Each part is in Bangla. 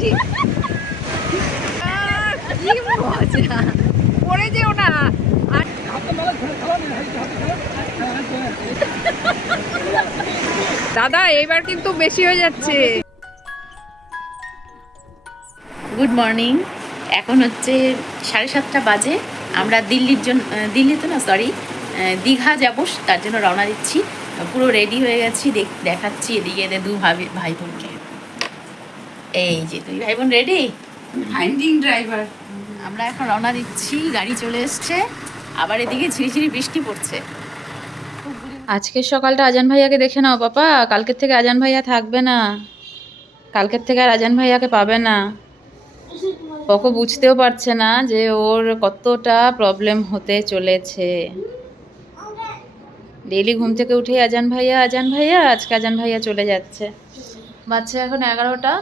কি মজা, পড়ে যেও না। দাদা এবার কিন্তু বেশি হয়ে যাচ্ছে। গুড মর্নিং, এখন হচ্ছে 7:30 বাজে। আমরা দিল্লি তো না সরি দীঘা যাব, তার জন্য রওনা দিচ্ছি। পুরো রেডি হয়ে গেছি, দেখাচ্ছি এদিকে এদের দু ভাই বোনকে। এই যে দুই ভাই বোন রেডি, ফাইন্ডিং ড্রাইভার। আমরা এখন রওনা দিচ্ছি, গাড়ি চলে এসছে। আবার এদিকে ঝিরিঝিরি বৃষ্টি পড়ছে। আজকের সকালটা আজান ভাইয়াকে দেখে নাও পাপা, কালকের থেকে আজান ভাইয়া থাকবে না, কালকের থেকে আর আজান ভাইয়াকে পাবে না। পকো বুঝতেও পারছে না যে ওর কতটা প্রবলেম হতে চলেছে। ডেইলি ঘুম থেকে উঠে আজান ভাইয়া আজকে আজান ভাইয়া চলে যাচ্ছে। বাচ্চা এখন 11টা,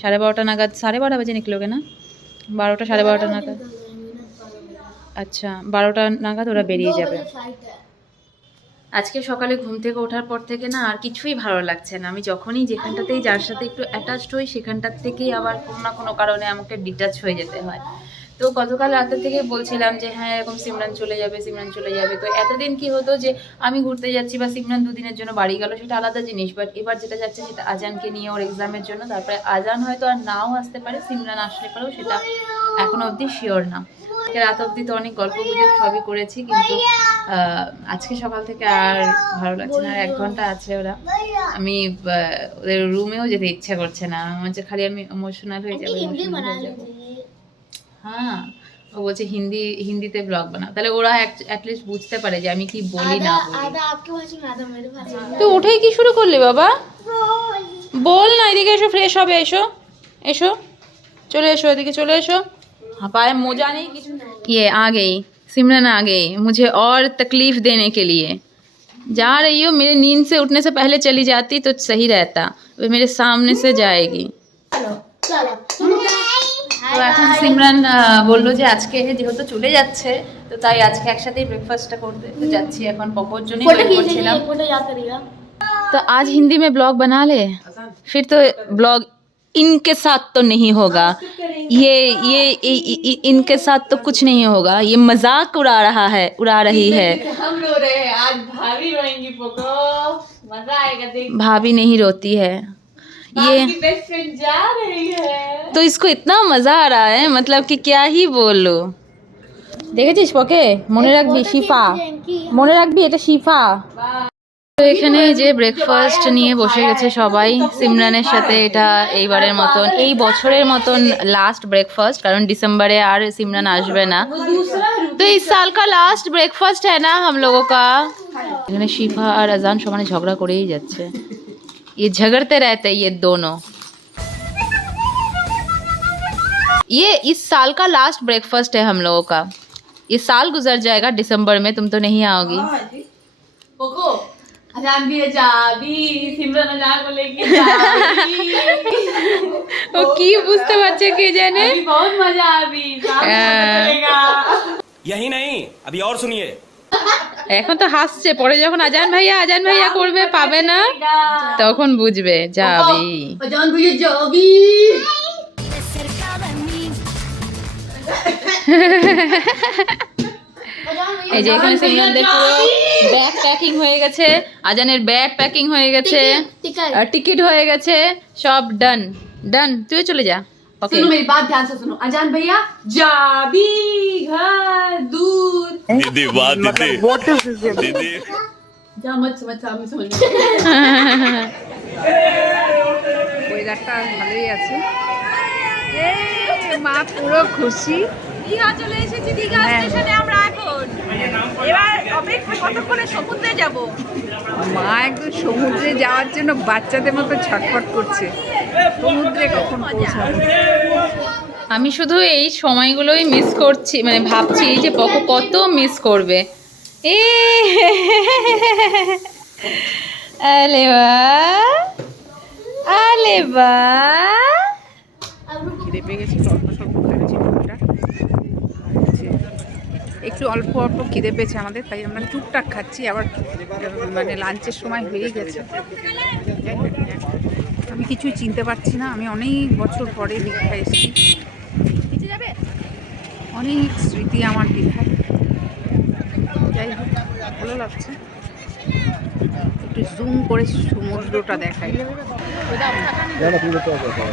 12:30 নাগাদ, 12:30 বাজে নিকলো না, 12টা 12:30 নাগাদ। আচ্ছা 12টা নাগাদ ওরা বেরিয়ে যাবে। আজকে সকালে ঘুম থেকে ওঠার পর থেকে না আর কিছুই ভালো লাগছে না। আমি যখনই যেখানটাতেই যার সাথে একটু অ্যাটাচড হই সেখানটার থেকেই আবার কোনো না কোনো কারণে আমাকে ডিটাচ হয়ে যেতে হয়। তো গতকাল রাতের থেকে বলছিলাম যে হ্যাঁ এরকম সিমরান চলে যাবে। তো এতদিন কি হতো যে আমি ঘুরতে যাচ্ছি বা সিমরান দুদিনের জন্য বাড়ি গেল, সেটা আলাদা জিনিস। বাট এবার যেটা যাচ্ছে সেটা আজানকে নিয়ে, ওর এক্সামের জন্য। তারপরে আজান হয়তো আর নাও আসতে পারে, সিমরান আসলে পারেও, সেটা এখনো অবধি শিওর না। রাত অবধি তো অনেক গল্প গুজব সবই করেছি, কিন্তু আজকে সকাল থেকে আর ভালো লাগছে না। আর 1 ঘন্টা আছে ওরা, আমি ওদের রুমেও যেতে ইচ্ছা করছে না। আমার হচ্ছে খালি আমি ইমোশনাল হয়ে যাবো। হ্যাঁ ও বলছে হিন্দিতে ব্লগ বানাও, তাহলে ওরা অ্যাটলিস্ট বুঝতে পারে যে আমি কি বলি না বলি। তো উঠেই কি শুরু করলি বাবা? বল না, এদিকে এসো, ফ্রেশ হবে, এসো এসো, চলে এসো, এদিকে চলে এসো। हाँ पाए मोजा नहीं, ये आ गई सिमरन, आ गई मुझे और तकलीफ देने के लिए। जा रही हो, मेरे नींद से उठने से पहले चली जाती तो सही रहता, वो मेरे सामने से जाएगी। তো এখন সিমরান বললো যে আজকে যেহেতু চলে যাচ্ছে তো তাই আজকে একসাথেই ব্রেকফাস্টটা করতে যাচ্ছি। এখন পকোর জন্যই ওয়েট করছিলাম। तो आज हिंदी में ब्लॉग बना ले, फिर तो ब्लॉग इनके साथ तो नहीं होगा, ये इनके साथ तो कुछ नहीं होगा, ये मजाक उड़ा रही है। हम रो रहे हैं, आज भाभी रोएंगी पोको, मजा आएगा देख। भाभी नहीं रोती है, ये बेस्ट फ्रेंड जा रही है तो इसको इतना मजा आ रहा है, मतलब कि क्या ही बोलो। দেখেছিস পকে, মনে রাখবি শিফা, মনে রাখবি এটা শিফা। তো এখানে যে ব্রেকফাস্ট নিয়ে বসে গেছে সবাই সিমরানের সাথে। এটা এইবারের মতন, এই বছরের মতন লাস্ট ব্রেকফাস্ট, কারণ ডিসেম্বরে আর সিমরান আসবে না। তো इस साल का लास्ट ब्रेकफास्ट है ना हम लोगों का। এখানে শিফা আর আজান সমানে ঝগড়া করেই যাচ্ছে, ये झगड़ते रहते ये दोनों। ये इस साल का लास्ट ब्रेकफास्ट है हम लोगों का, ये साल गुजर जाएगा दिसंबर में, तुम तो नहीं आओगी। पोको अजान भी है, जाबी सिमरन अजान को लेके जाबी। ও কি বুঝতে পারছে কে জানে। अभी बहुत मजा अभी चलेगा। यही नहीं, अभी और सुनिए। এখন তো হাসছে, পরে যখন আজান ভাইয়া করবে পাবে না তখন বুঝবে যাবি। अजान भैया जाबी। এই যে এখানে সিমরানদের পুরো ব্যাগ প্যাকিং হয়ে গেছে, আজানের ব্যাগ প্যাকিং হয়ে গেছে, আর টিকিট হয়ে গেছে, সব ডান। তুই চলে যা। ওকে सुनो मेरी बात ध्यान से सुनो, अजान भैया जाबी घर दूर। दीदी वाह दीदी, दीदी जा मत समझ ওয়েদারটা ভালোই আছে। মা পুরো খুশি। দীঘা চলে এসেছি, দীঘা স্টেশনে আমরা এখন। এবার অপেক্ষা কতক্ষণে সমুদ্রে যাব। মা একদম সমুদ্রে যাওয়ার জন্য বাচ্চাদের মতো ছটফট করছে, সমুদ্রে কখন পৌঁছাবো। আমি শুধু এই সময়গুলোই মিস করছি, মানে ভাবছি যে পকো কত মিস করবে। এ আলে বা খিদে পেয়ে গেছি, স্বল্প খেয়েছি টুকটাক। একটু অল্প খিদে পেয়েছে আমাদের, তাই আমরা টুকটাক খাচ্ছি। আবার মানে লাঞ্চের সময় হয়ে গেছে। আমি আমি কিছু চিনতে পারছি না। আমি অনেক বছর পরে দীঘায় এসেছি। নিচে যাবে? অনেক স্মৃতি আমার দীঘায়। যাই হোক, ভালো লাগছে। একটু জুম করে সমুদ্রটা দেখাই।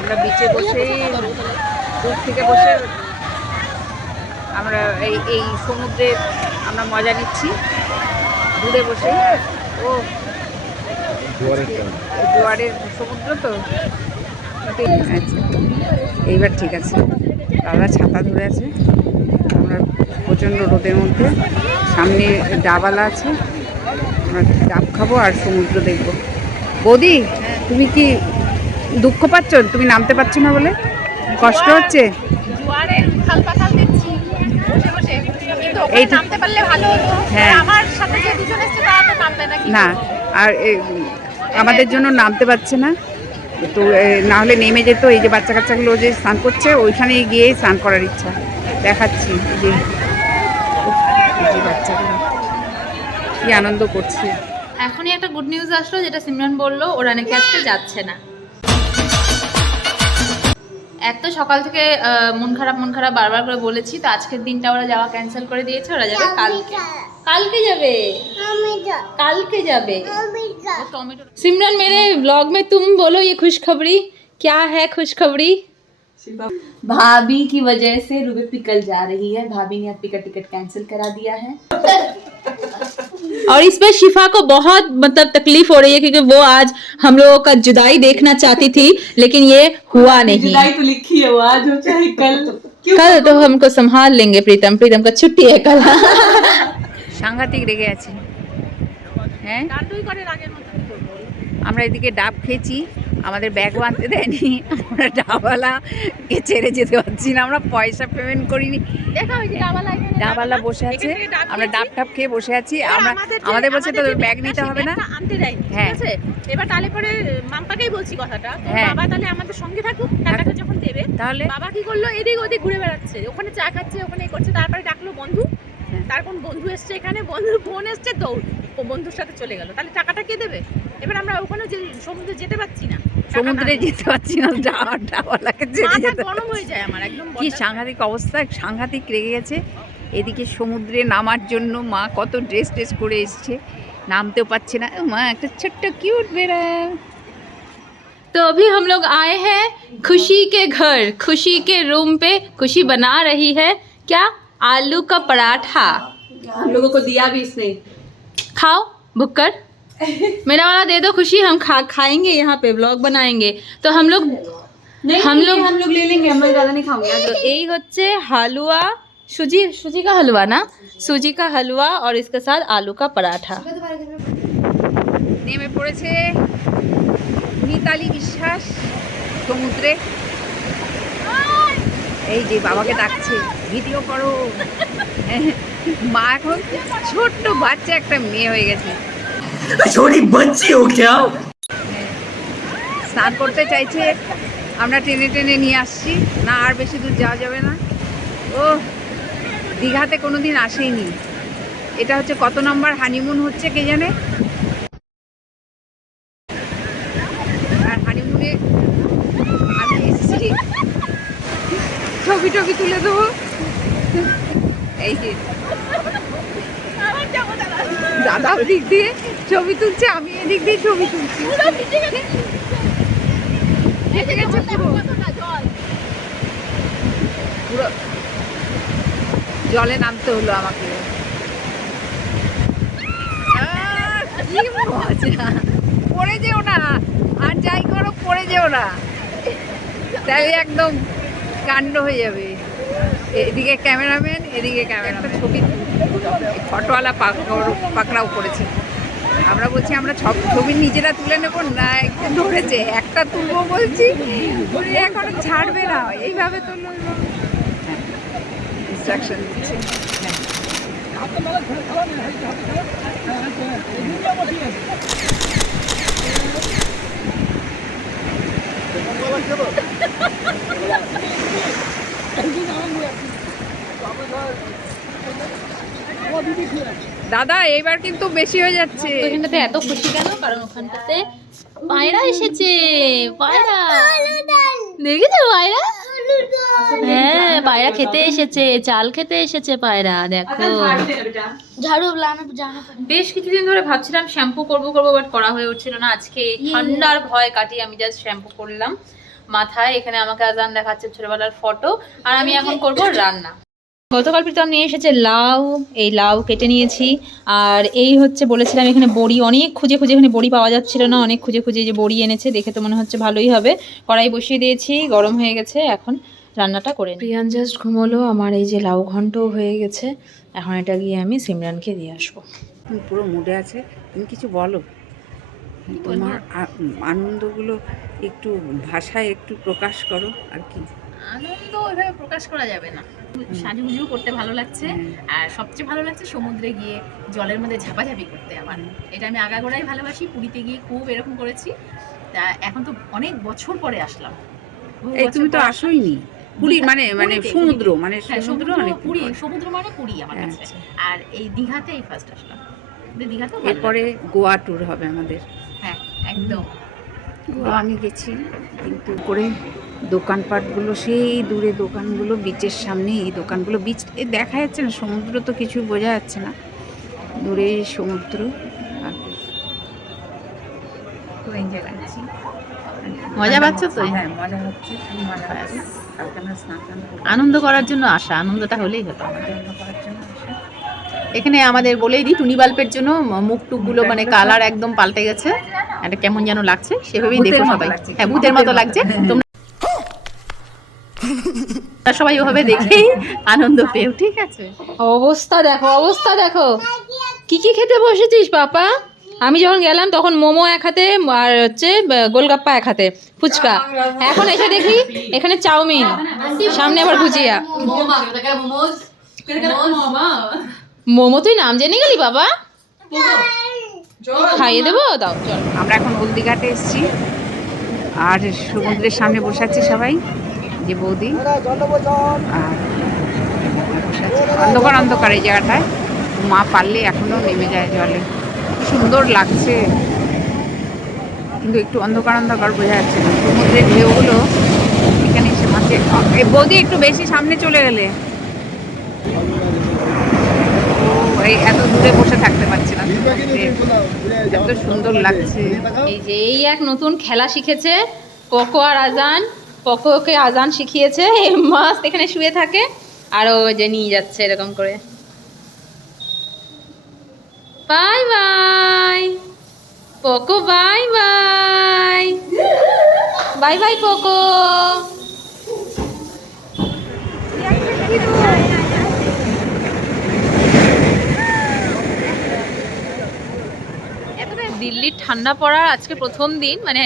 আমরা বিচে বসে, দূর থেকে বসে আমরা এই সমুদ্রে আমরা মজা নিচ্ছি দূরে বসে। ও জোয়ারের সমুদ্র তো। আচ্ছা, এইবার ঠিক আছে। দাদা ছাতা ধরে আছে। আমরা প্রচণ্ড রোদের মধ্যে, সামনে ডাবালা আছে, আমরা ডাব খাবো আর সমুদ্র দেখবো। বৌদি, তুমি কি দুঃখ পাচ্ছ? তুমি নামতে পারছো না বলে কষ্ট হচ্ছে? জোয়ারের উথাল পাথাল দেখছি বসে বসে, কিন্তু ওখানে এইটা- নামতে পারলে ভালো হতো। হ্যাঁ। আমার সাথে যে দুজন এসেছে তারা তো নামবে না। না, আর আমাদের জন্য নামতে পারছে না তো, না হলে নেমে যেত। এই যে বাচ্চা কাচ্চাগুলো যে স্নান করছে, ওইখানে গিয়ে স্নান করার ইচ্ছা দেখাচ্ছি। এই যে বাচ্চাগুলো কি আনন্দ করছে। এখনই একটা গুড নিউজ আসলো, যেটা সিমরান বললো, ওরা নাকি আজকে যাচ্ছে না। এত সকাল থেকে মন খারাপ বারবার করে বলেছি, তো আজকের দিনটা ওরা যাওয়া ক্যান্সেল করে দিয়েছে। ওরা যাবে কালকে। কালকে যাবে, কালকে যাবে। सिमरन मेरे व्लॉग में तुम बोलो ये खुशखबरी क्या है? खुशखबरी भाभी की वजह से रूबी पिकल जा रही है। भाभी ने अब टिकट कैंसिल करा दिया है। और इसमें शिफा को बहुत मतलब तकलीफ हो रही है, क्योंकि वो आज हम लोगों का जुदाई देखना चाहती थी, लेकिन ये हुआ नहीं। जुदाई तो लिखी है वो आज हो चाहे कल। कल तो हमको संभाल लेंगे प्रीतम का छुट्टी है कल। সাংঘাতিক রেগে আছে। হ্যাঁ, আমরা এদিকে ডাব খেয়েছি, আমাদের ব্যাগও আনতে দেয়নি। আমরা ডাবওয়ালাকে ছেড়ে যেতে পারছি না, আমরা পয়সা পেমেন্ট করিনি। ডাবওয়ালা বসে আছে, আমরা ডাব টাব খেয়ে বসে আছি। আমাদের বলছে তো ব্যাগ নিতে হবে না, আনতে দেয়নি। হ্যাঁ। ঠিক আছে, এবার তাহলে পরে মাম্পাকেই বলছি কথাটা, তো হ্যাঁ। বাবা তাহলে আমাদের সঙ্গে থাকুক, টাকাটা যখন দেবে। তাহলে বাবা কি করলো, এদিক ওদিক ঘুরে বেড়াচ্ছে, ওখানে চা খাচ্ছে, ওখানে এই করছে। তারপরে ডাকলো বন্ধু, তার কোন বন্ধু এসছে এখানে, বন্ধুর বোন এসছে, দৌড় ও বন্ধুর সাথে চলে গেল। তাহলে টাকাটা কে দেবে? এবার আমরা ওখানে যে সমুদ্রে যেতে পারছি না, সমুদ্রে যেতে পারছি না, ডাবওয়ালাকে ছেড়ে মাথা যেতে। গরম হয়ে যায় আমার একদম। কি সাংঘাতিক অবস্থা, সাংঘাতিক রেগে গেছে। এদিকে সমুদ্রে নামার জন্য মা কত ড্রেস করে এসছে, নামতেও পারছে না। মা একটা ছোট্ট কিউট বেড়া। तो अभी हम लोग आए हैं खुशी के घर, खुशी के रूम पे। खुशी बना रही है क्या? आलू का पराठा। हम लोगों को दिया भी इसने। खाओ भुक्कर, मेरा वाला दे दो खुशी, हम खाएंगे यहाँ पे, व्लॉग बनाएंगे। तो हम लोग हम लोग ले लेंगे, हम लोग ज़्यादा नहीं खाओगे। तो यही होच्छे हलवा, सूजी का हलवा ना, सूजी का हलवा और इसके साथ आलू का पराठा। নেমে পড়েছে মিতালি বিশ্বাস সমুদ্রে। এই যে বাবাকে ডাকছে, ভিডিও করো। মা এখন ছোট্ট বাচ্চা একটা মেয়ে হয়ে গেছে। छोटी बच्ची हो क्या? স্নান করতে চাইছে, আমরা টেনে নিয়ে আসছি। না, আর বেশি দূর যাওয়া যাবে না। ও দীঘাতে কোনো দিন আসেইনি। এটা হচ্ছে কত নম্বর হানিমুন হচ্ছে কে জানে। আর হানিমুনে আমি এসেছি, ছবি তুলে দেবো। এই যে দাদা ওদিক দিয়ে ছবি তুলছে, আমি এদিক দিয়ে ছবি তুলছি। ফেটে গেছে পুরো, পুরো জলে নামতে হলো আমাকে। কি মজা! পড়ে যেও না, আর যাই করো পড়ে যেও না, তাহলে একদম কাণ্ড হয়ে যাবে। এদিকে ক্যামেরাম্যান, এদিকে ক্যামেরা, ছবি ফটোওয়ালা পাকড়াও করেছে। আমরা বলছি আমরা ছবি নিজেরা তুলে নেবো না, একটু ধরেছে, একটা তুলবো বলছি, এখন ছাড়বে না, এইভাবে তুলবো, ইনস্ট্রাকশন দিচ্ছে। দাদা এইবার কিন্তু বেশি হয়ে যাচ্ছে। তো এখানটাতে এত খুশি কেন? কারণ ওখানটাতে পায়রা এসেছে, পায়রা দেখেছো পায়রা? হ্যাঁ পায়রা খেতে এসেছে, চাল খেতে এসেছে পায়রা, দেখো। বেশ কিছুদিন ধরে ভাবছিলাম শ্যাম্পু করবো বাট করা হয়ে উঠছিল না। আজকে ঠান্ডার ভয় কাটিয়ে আমি জাস্ট শ্যাম্পু করলাম মাথায়। এখানে আমাকে আজান দেখাচ্ছে ছোটবেলার ফটো, আর আমি এখন করব রান্না। গতকাল প্রীতম নিয়ে এসেছে লাউ, এই লাউ কেটে নিয়েছি। আর এই হচ্ছে বলেছিলাম এখানে বড়ি, অনেক খুঁজে এখানে বড়ি পাওয়া যাচ্ছিল না, অনেক খুঁজে যে বড়ি এনেছে, দেখে তো মনে হচ্ছে ভালোই হবে। কড়াই বসিয়ে দিয়েছি, গরম হয়ে গেছে, এখন রান্নাটা করে নিই। প্রিয়ান জাস্ট ঘুমোলো, আমার এই যে লাউ ঘন্টও হয়ে গেছে। এখন এটা গিয়ে আমি সিমরানকে দিয়ে আসবো। পুরো মুডে আছে, তুমি কিছু বলো, তোমার আনন্দগুলো একটু ভাষায় একটু প্রকাশ করো আর কি। আনন্দ ওইভাবে প্রকাশ করা যাবে না, সাজুগুজু করতে ভালো লাগছে। আর সবচেয়ে ভালো লাগছে সমুদ্রে গিয়ে জলের মধ্যে ঝাপাঝাপি করতে। আমার এটা আমি আগাগোড়াই ভালোবাসি, পুরীতে গিয়ে খুব এরকম করেছি। তা এখন তো অনেক বছর পরে আসলাম। এই তুমি তো আসোইনি পুরী, মানে সমুদ্র, মানে সমুদ্র অনেক পুরী, সমুদ্র মানে পুরী আমার কাছে। আর এই দীঘাতে এই ফার্স্ট আসলাম। দীঘাতে এরপরে গোয়া ট্যুর হবে আমাদের। হ্যাঁ একদম। গোয়া আমি গেছি, কিন্তু করে দোকানপাটগুলো সেই দূরে, দোকানগুলো বিচের সামনে, এই দোকানগুলো বিচ দেখা যাচ্ছে না, সমুদ্র তো কিছু বোঝা যাচ্ছে না, দূরে সমুদ্র। আর খুব এনজয় করছি। মজা পাচ্ছ তো? হ্যাঁ মজা হচ্ছে, মজা হচ্ছে। কালকে আমরা স্নান করবো, আনন্দ করার জন্য আসা, আনন্দটা হলেই হলো। আনন্দ করার জন্য আসা। এখানে আমাদের বলেই দিই, টুনি বাল্বের জন্য মুখ টুকগুলো মানে কালার একদম পাল্টে গেছে, এটা কেমন যেন লাগছে, সেভাবেই দেখো সবাই। হ্যাঁ ভূতের মতো লাগছে, তোমরা সবাই ওভাবে দেখেই আনন্দ পেও, ঠিক আছে? অবস্থা দেখো, অবস্থা দেখো, কি খেতে বসেছিস পাপা? আমি যখন গেলাম তখন মোমো এক হাতে আর হচ্ছে গোলগাপ্পা এক হাতে, ফুচকা। এখন এসে দেখি এখানে চাউমিন, সামনে আবার ভুজিয়া। মোমো তুই নাম জেনে গেলি বাবা? খাইয়ে দেবো, দাও চল। আমরা এখন হলদিঘাটে এসেছি, আর সমুদ্রের সামনে বসে আছি সবাই, যে বৌদি, আর অন্ধকার অন্ধকার এই জায়গাটায়, মা পারলে এখনো নেমে যায় জলে, সুন্দর লাগছে, কিন্তু একটু অন্ধকার অন্ধকার বোঝা যাচ্ছে না। সমুদ্রের ঢেউগুলো এখানে এসে মাঝে, বৌদি একটু বেশি সামনে চলে গেলে, এই এত দূরে বসে থাকতে পারছি না, এত সুন্দর লাগছে। এই যে এই এক নতুন খেলা শিখেছে কোকো আর আজান, কোকোকে আজান শিখিয়েছে, মাস্ত এখানে শুয়ে থাকে আর ও যে নিয়ে যাচ্ছে এরকম করে। Bye bye Poco, bye bye, bye bye Poco. দিল্লির ঠান্ডা পড়ার আজকে প্রথম দিন, মানে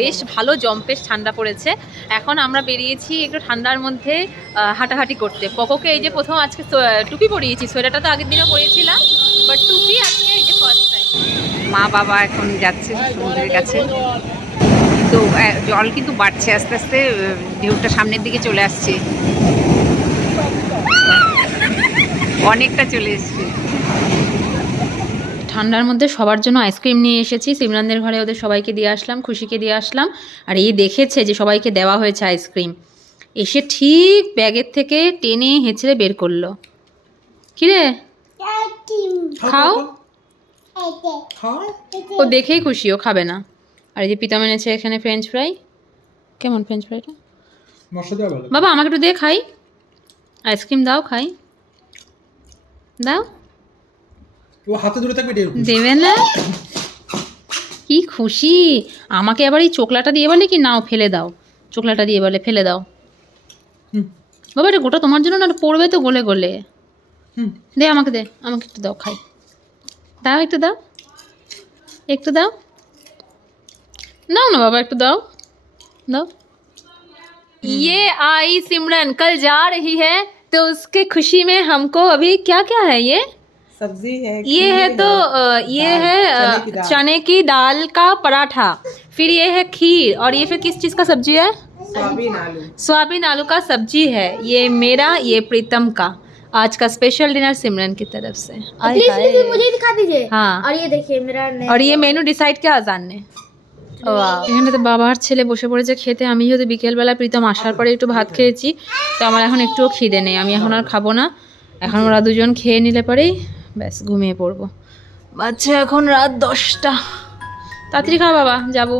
বেশ ভালো জম্পেশ ঠান্ডা পড়েছে। এখন আমরা বেরিয়েছি একটু ঠান্ডার মধ্যে হাঁটাহাঁটি করতে। পকোকে এই যে প্রথম আজকে টুপি পরিয়েছি, সোয়েটারটা তো আগের দিনও পরিয়েছিলাম, বাট টুপি আজকে এই যে ফার্স্ট টাইম। মা বাবা এখন যাচ্ছে সমুদ্রের কাছে, কিন্তু জল কিন্তু বাড়ছে আস্তে আস্তে, ঢেউটা সামনের দিকে চলে আসছে, অনেকটা চলে এসছে। ঠান্ডার মধ্যে সবার জন্য আইসক্রিম নিয়ে এসেছি, সিমরানদের ঘরে ওদের সবাইকে দিয়ে আসলাম, খুশিকে দিয়ে আসলাম। আর এই দেখেছে যে সবাইকে দেওয়া হয়েছে আইসক্রিম, এসে ঠিক ব্যাগের থেকে টেনে হেঁচড়ে বের করলো। কিরে খাও, ও দেখেই খুশি, ও খাবে না। আর এই যে পিতাম এনেছে এখানে ফ্রেঞ্চ ফ্রাই। কেমন ফ্রেঞ্চ ফ্রাইটা বাবা? আমাকে একটু দে খাই, আইসক্রিম দাও খাই, দাও। ও হাতে ধরে থাকবে, দেবে না? কি খুশি আমাকে। আবার এই চোকলাটা দিয়ে বলে কি নাও ফেলে দাও, চোকলাটা দিয়ে বলে ফেলে দাও। বাবা এটা গোটা তোমার জন্য না, পড়বে তো গলে গলে। দে আমাকে, দে আমাকে একটু দাও খাই, দাও একটু দাও, একটু দাও, নাও না বাবা একটু দাও, দাও। ये आई सिमरन कल जा रही है, तो उसके खुशी में हमको अभी क्या क्या है ये सब्जी है, ये है तो ये है चने की दाल का पराठा, फिर ये है खीर, और ये फिर किस चीज़ का सब्जी है? सोयाबीन आलू का सब्जी है। ये मेरा, ये प्रीतम का आज का स्पेशल डिनर सिमरन की तरफ से। प्लीज मुझे दिखा दीजिए। हाँ, और ये देखिए मेरा और ये मेनू डिसाइड किया अजान ने। এখানটাতে বাবা আর ছেলে বসে পড়েছে খেতে। আমি যেহেতু বিকেলবেলা প্রীতম আসার পরে একটু ভাত খেয়েছি, তো আমার এখন একটুও খিদে নেই, আমি এখন আর খাবো না। এখন ওরা দুজন খেয়ে নিলে পরেই ব্যাস ঘুমিয়ে পড়বো। বাচ্চা এখন রাত 10টা। তাড়াতাড়ি খা বাবা, যাবো।